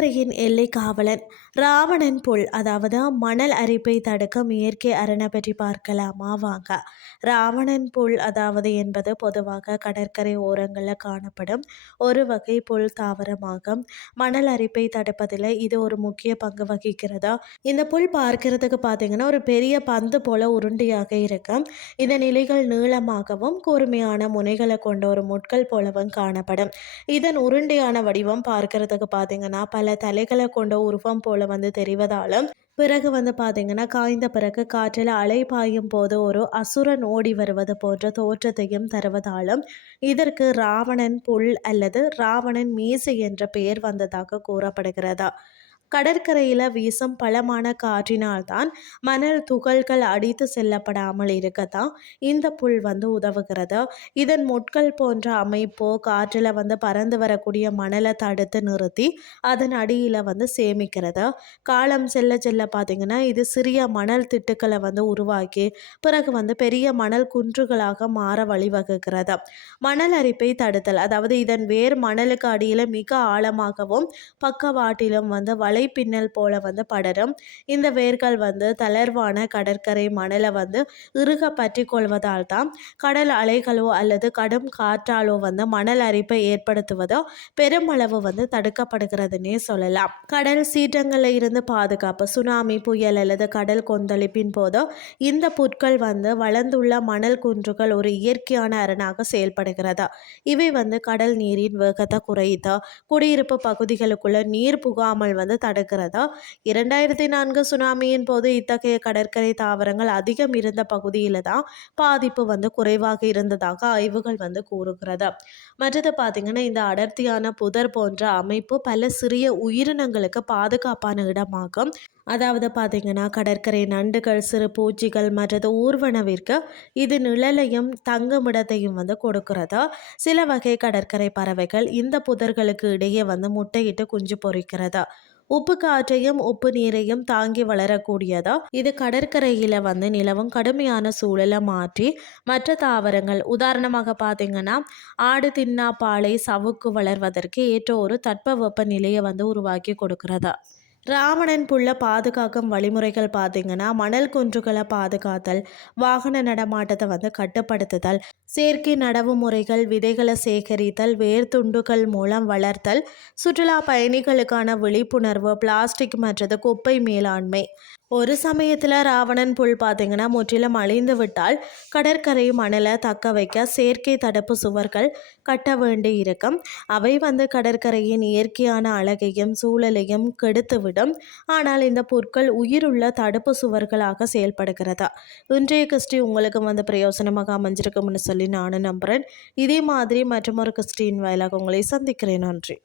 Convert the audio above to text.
கடற்கரையின் எல்லை காவலன் ராவணன் புல், அதாவது மணல் அரிப்பை தடுக்கும் இயற்கை அரணை பற்றி பார்க்கலாமா வாங்க. ராவணன் புல் என்பது பொதுவாக கடற்கரை ஓரங்களில் காணப்படும் ஒரு வகை புல் தாவரமாகும். மணல் அரிப்பை தடுப்பதில் இது ஒரு முக்கிய பங்கு வகிக்கிறதா. இந்த புல் பார்க்கறதுக்கு பார்த்தீங்கன்னா ஒரு பெரிய பந்து போல உருண்டையாக இருக்கும். இதன் இலைகள் நீளமாகவும் கூர்மையான முனைகளை கொண்ட ஒரு முட்கள் போலவும் காணப்படும். இதன் உருண்டையான வடிவம் பார்க்கறதுக்கு பார்த்தீங்கன்னா பல தலைகளை கொண்ட உருவம் போல தெரிவதாலும், பிறகு பார்த்தீங்கன்னா காய்ந்த பிறகு காற்றில் அலை பாயும் போது ஒரு அசுரன் ஓடி வருவது போன்ற தோற்றத்தையும் தருவதாலும் இதற்கு ராவணன் புல் அல்லது ராவணன் மீசை என்ற பெயர் வந்ததாக கூறப்படுகிறதா. கடற்கரையில் வீசும் பலமான காற்றினால்தான் மணல் துகள்கள் அடித்து செல்லப்படாமல் இருக்கத்தான் இந்த புல் உதவுகிறது. இதன் முட்கள் போன்ற அமைப்போ காற்றில் பறந்து வரக்கூடிய மணலை தடுத்து நிறுத்தி அதன் அடியில் சேமிக்கிறது. காலம் செல்ல செல்ல பார்த்தீங்கன்னா இது சிறிய மணல் திட்டுக்களை உருவாக்கி பிறகு பெரிய மணல் குன்றுகளாக மாற வழிவகுக்கிறது. மணல் அரிப்பை தடுத்தல், அதாவது இதன் வேர் மணலுக்கு அடியில் மிக ஆழமாகவும் பக்கவாட்டிலும் பின்னல் போல படரும். இந்த வேர்கள் தளர்வான கடற்கரை மணலை இறுக பற்றி கொள்வதால் தான் கடல் அலைகளோ அல்லது கடும் காற்றாலோ மணல் அரிப்பை ஏற்படுத்துவதோ பெருமளவு தடுக்கப்படுகிறதுனே சொல்லலாம். கடல் சீற்றங்களில் இருந்து பாதுகாப்பு, சுனாமி, புயல் அல்லது கடல் கொந்தளிப்பின் போதோ இந்த புற்கள் வளர்ந்துள்ள மணல் குன்றுகள் ஒரு இயற்கையான அரணாக செயல்படுகிறது. இவை கடல் நீரின் வேகத்தை குறைத்து குடியிருப்பு பகுதிகளுக்குள்ள நீர் புகாமல் தடுக்கிறதா. 2004 சுனாமியின் போது இத்தகைய கடற்கரை தாவரங்கள் அதிகம் இருந்த பகுதியில தான் பாதிப்பு குறைவாக இருந்ததாக ஆய்வுகள் கூறுகிறது. மற்றது பார்த்தீங்கன்னா இந்த அடர்த்தியான புதர் போன்ற அமைப்பு பல சிறிய உயிரினங்களுக்கு பாதுகாப்பான இடமாகும். அதாவது பார்த்தீங்கன்னா கடற்கரை நண்டுகள், சிறு பூச்சிகள் மற்றது ஊர்வனவிற்கு இது நிழலையும் தங்குமிடத்தையும் கொடுக்கிறதா. சில வகை கடற்கரை பறவைகள் இந்த புதர்களுக்கு இடையே முட்டையிட்டு குஞ்சு பொறிக்கிறதா. உப்பு காற்றையும் உப்பு நீரையும் தாங்கி வளரக்கூடியதா. இது கடற்கரையில் நிலவும் கடுமையான சூழலை மாற்றி மற்ற தாவரங்கள், உதாரணமாக பார்த்தீங்கன்னா ஆடு தின்னா பாலை சவுக்கு வளர்வதற்கு ஏற்ற ஒரு தட்பவெப்ப நிலையை உருவாக்கி கொடுக்கிறதா. ராவணன் புல்லை பாதுகாக்கும் வழிமுறைகள் பார்த்தீங்கன்னா மணல் குன்றுகளை பாதுகாத்தல், வாகன நடமாட்டத்தை கட்டுப்படுத்துதல், செயற்கை நடவு முறைகள், விதைகளை சேகரித்தல், வேர் துண்டுகள் மூலம் வளர்த்தல், சுற்றுலா பயணிகளுக்கான விழிப்புணர்வு, பிளாஸ்டிக் மற்றது குப்பை மேலாண்மை. ஒரு சமயத்தில் ராவணன் புல் பார்த்தீங்கன்னா முற்றிலும் அழிந்து விட்டால் கடற்கரை மணலை தக்க வைக்க செயற்கை தடுப்பு சுவர்கள் கட்ட வேண்டி இருக்கும். அவை கடற்கரையின் இயற்கையான அழகையும் சூழலையும் கெடுத்துவிடும். ஆனால் இந்த புற்கள் உயிருள்ள தடுப்பு சுவர்களாக செயல்படுகிறதா. இன்றைய கிறிஸ்டி உங்களுக்கு பிரயோசனமாக அமைஞ்சிருக்கும்னு சொல்லி நானும் நம்புகிறேன். இதே மாதிரி மற்றொரு கிறிஸ்டின் வாயிலாக உங்களை சந்திக்கிறேன். நன்றி.